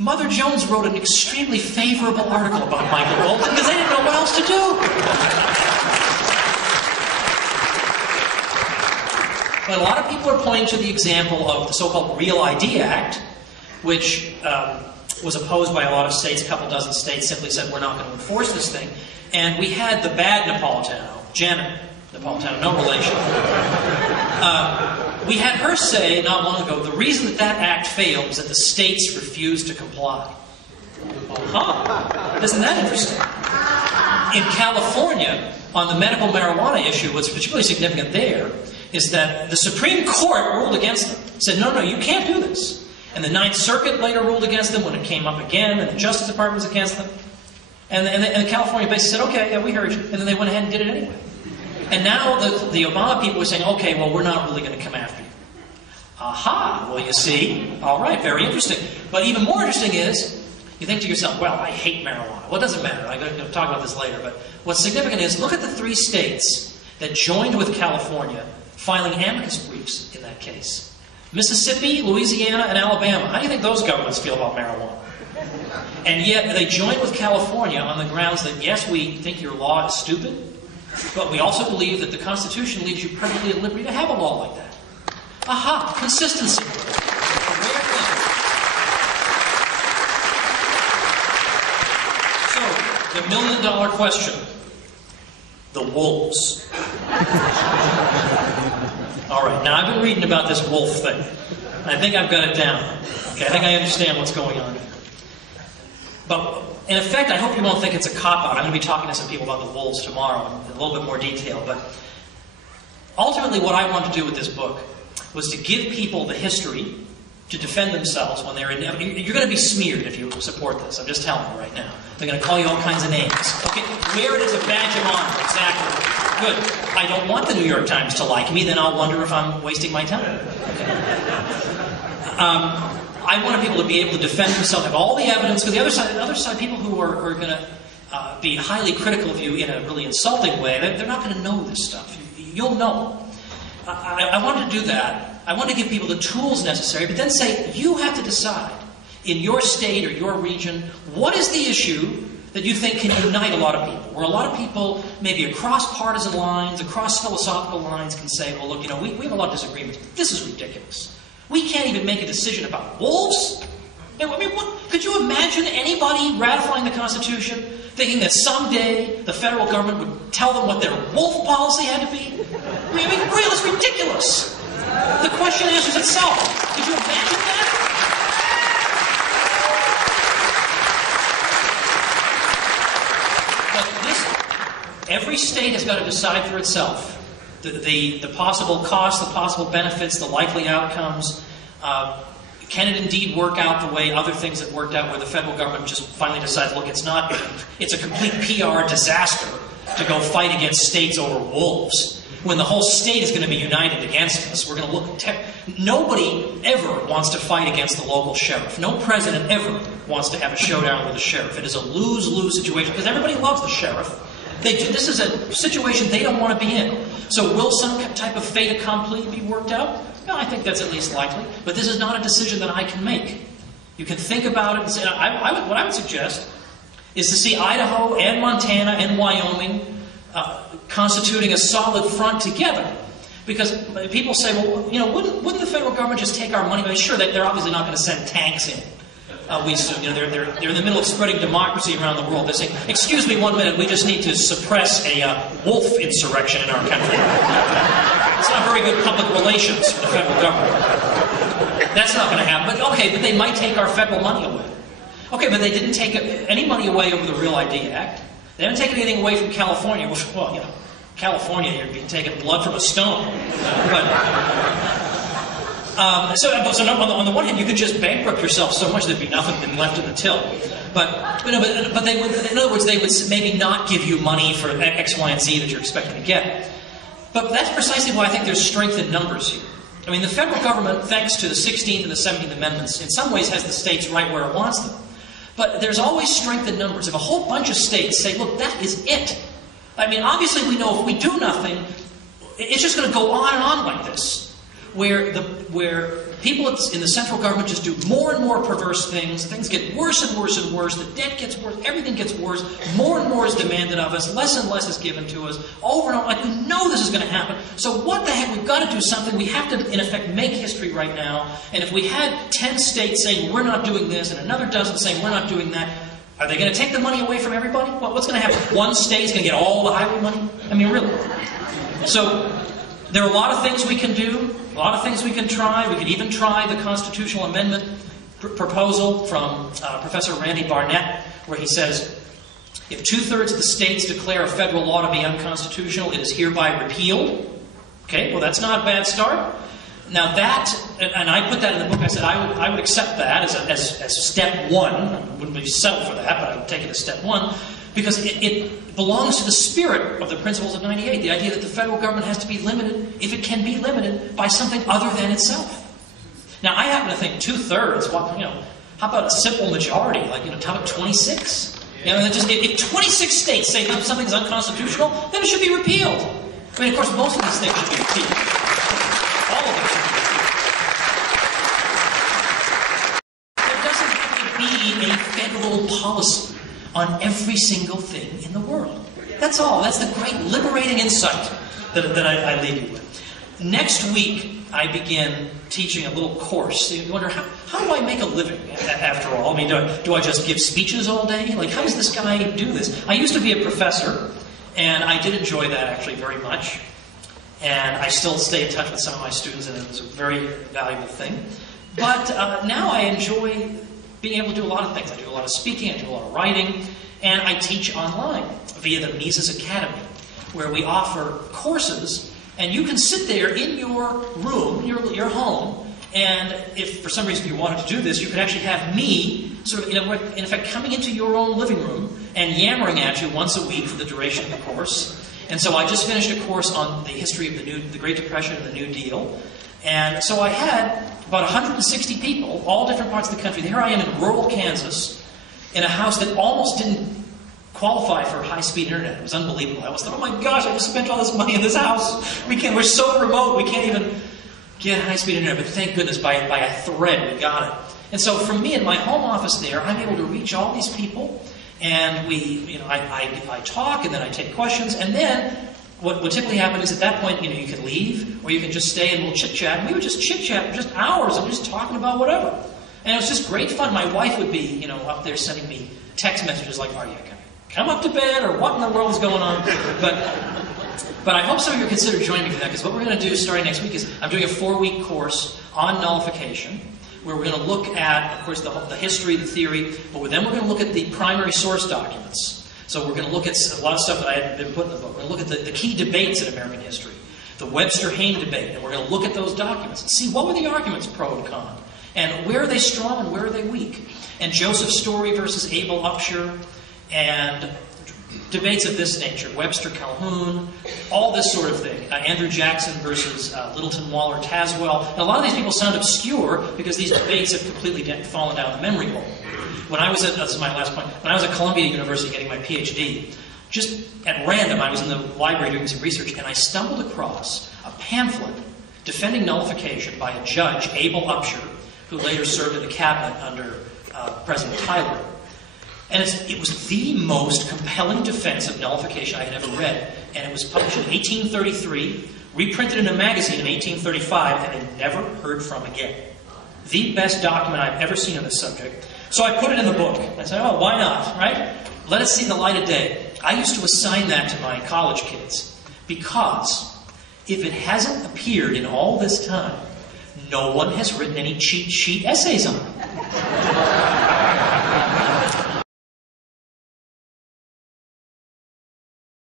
Mother Jones wrote an extremely favorable article about Michael Bolton because they didn't know what else to do. But a lot of people are pointing to the example of the so-called Real ID Act, which was opposed by a lot of states. A couple dozen states simply said, we're not going to enforce this thing. And we had the bad Napolitano, Janet Napolitano, no relation. We had her say not long ago, the reason that that act failed was that the states refused to comply. Isn't that interesting? In California, on the medical marijuana issue, what's particularly significant there is that the Supreme Court ruled against them. Said, no, no, you can't do this. And the Ninth Circuit later ruled against them when it came up again, and the Justice Department was against them. And the California basically said, okay, yeah, we heard you. And then they went ahead and did it anyway. And now the Obama people are saying, okay, well, we're not really going to come after you. Aha, well, you see, all right, very interesting. But even more interesting is, you think to yourself, well, I hate marijuana. Well, it doesn't matter. I'm going to talk about this later. But what's significant is, look at the 3 states that joined with California filing amicus briefs in that case. Mississippi, Louisiana, and Alabama. How do you think those governments feel about marijuana? And yet they joined with California on the grounds that, yes, we think your law is stupid, but we also believe that the Constitution leaves you perfectly at liberty to have a law like that. Aha, consistency. So, the million-dollar question. The wolves. All right, now I've been reading about this wolf thing. I think I've got it down. Okay, I think I understand what's going on here. But, in effect, I hope you won't think it's a cop-out. I'm going to be talking to some people about the wolves tomorrow in a little bit more detail. But ultimately, what I want to do with this book was to give people the history to defend themselves when they're in... You're going to be smeared if you support this. I'm just telling you right now. They're going to call you all kinds of names. Okay, wear it as a badge of honor. Exactly. Good. I don't want the New York Times to like me, then I'll wonder if I'm wasting my time. Okay. I want people to be able to defend themselves, have all the evidence, because the other side, people who are going to be highly critical of you in a really insulting way, they're not going to know this stuff. You'll know. I wanted to do that. I want to give people the tools necessary, but then say, you have to decide in your state or your region, what is the issue that you think can unite a lot of people? Where a lot of people, maybe across partisan lines, across philosophical lines, can say, well, look, we have a lot of disagreements. This is ridiculous. We can't even make a decision about wolves. I mean, could you imagine anybody ratifying the Constitution thinking that someday the federal government would tell them what their wolf policy had to be? I mean, really, it's ridiculous. The question answers itself. Could you imagine that? But every state has got to decide for itself. The possible costs, the possible benefits, the likely outcomes. Can it indeed work out the way other things have worked out, where the federal government just finally decides, look, it's a complete PR disaster to go fight against states over wolves, when the whole state is going to be united against us. We're going to look... Nobody ever wants to fight against the local sheriff. No president ever wants to have a showdown with the sheriff. It is a lose-lose situation, because everybody loves the sheriff. This is a situation they don't want to be in. So will some type of fait accompli be worked out? No, I think that's at least likely. But this is not a decision that I can make. You can think about it and say, what I would suggest is to see Idaho and Montana and Wyoming constituting a solid front together. Because people say, well, wouldn't the federal government just take our money? I mean, sure, they're obviously not going to send tanks in. They're in the middle of spreading democracy around the world. They're saying, excuse me 1 minute, we just need to suppress a wolf insurrection in our country. It's not very good public relations for the federal government. That's not going to happen. But okay, but they might take our federal money away. Okay, but they didn't take any money away over the Real ID Act. They haven't taken anything away from California, which, well, California, you'd be taking blood from a stone. So on the one hand, you could just bankrupt yourself so much there'd be nothing left in the till. But they would, in other words, they would maybe not give you money for X, Y, and Z that you're expecting to get. But that's precisely why I think there's strength in numbers here. I mean, the federal government, thanks to the 16th and the 17th Amendments, in some ways has the states right where it wants them. But there's always strength in numbers. If a whole bunch of states say, look, that is it. I mean, obviously we know if we do nothing, it's just going to go on and on like this. where people in the central government just do more and more perverse things. Things get worse and worse and worse. The debt gets worse. Everything gets worse. More and more is demanded of us. Less and less is given to us. Over and over. Like, we know this is going to happen. So what the heck? We've got to do something. We have to, in effect, make history right now. And if we had 10 states saying we're not doing this and another dozen saying we're not doing that, are they going to take the money away from everybody? Well, what's going to happen? One state's going to get all the highway money? I mean, really. So there are a lot of things we can do, a lot of things we can try. We could even try the constitutional amendment proposal from Professor Randy Barnett, where he says, if 2/3 of the states declare a federal law to be unconstitutional, it is hereby repealed. Okay, well, that's not a bad start. Now that, and I put that in the book, I said I would accept that as step one. I wouldn't be settled for that, but I would take it as step one, because it belongs to the spirit of the principles of 98, the idea that the federal government has to be limited, if it can be limited, by something other than itself. Now, I happen to think 2/3, how about a simple majority, like, how about 26? If 26 states say something's unconstitutional, then it should be repealed. I mean, of course, most of these things should be repealed. All of them should be repealed. There doesn't have to be a federal policy on every single thing in the world. That's all. That's the great liberating insight that I leave you with. Next week, I begin teaching a little course. You wonder, how do I make a living after all? I mean, do I just give speeches all day? Like, how does this guy do this? I used to be a professor, and I did enjoy that actually very much. And I still stay in touch with some of my students, and it was a very valuable thing. But now I enjoy being able to do a lot of things. I do a lot of speaking, I do a lot of writing, and I teach online via the Mises Academy, where we offer courses, and you can sit there in your room, your home, and if for some reason you wanted to do this, you could actually have me sort of, in effect, coming into your own living room and yammering at you once a week for the duration of the course. And so I just finished a course on the history of the Great Depression and the New Deal. And so I had about 160 people, all different parts of the country. Here I am in rural Kansas, in a house that almost didn't qualify for high-speed internet. It was unbelievable. I was thinking, oh my gosh, I just spent all this money in this house. We're so remote, we can't even get high-speed internet. But thank goodness, by a thread, we got it. And so for me, in my home office there, I'm able to reach all these people. And I talk, and then I take questions, and then what typically happens is at that point, you can leave, or you can just stay and we'll chit-chat. And we would just chit-chat for just hours and just talking about whatever. And it was just great fun. My wife would be, up there sending me text messages like, are you going to come up to bed, or what in the world is going on? But I hope some of you consider joining me for that, because what we're going to do starting next week is I'm doing a 4-week course on nullification, where we're going to look at, of course, the history, the theory, but then we're going to look at the primary source documents. So we're going to look at a lot of stuff that I hadn't been put in the book. We're going to look at the key debates in American history, the Webster-Hayne debate, and we're going to look at those documents and see what were the arguments pro and con, and where are they strong and where are they weak. And Joseph Story versus Abel Upshur, and debates of this nature, Webster-Calhoun, all this sort of thing. Andrew Jackson versus Littleton Waller Tazewell. And a lot of these people sound obscure because these debates have completely fallen down the memory hole. When I was at, this is my last point, when I was at Columbia University getting my PhD, just at random, I was in the library doing some research, and I stumbled across a pamphlet defending nullification by a judge, Abel Upshur, who later served in the cabinet under President Tyler. And it was the most compelling defense of nullification I had ever read. And it was published in 1833, reprinted in a magazine in 1835, and then never heard from again. The best document I've ever seen on this subject. So I put it in the book. I said, oh, why not, right? Let it see the light of day. I used to assign that to my college kids, because if it hasn't appeared in all this time, no one has written any cheat sheet essays on it.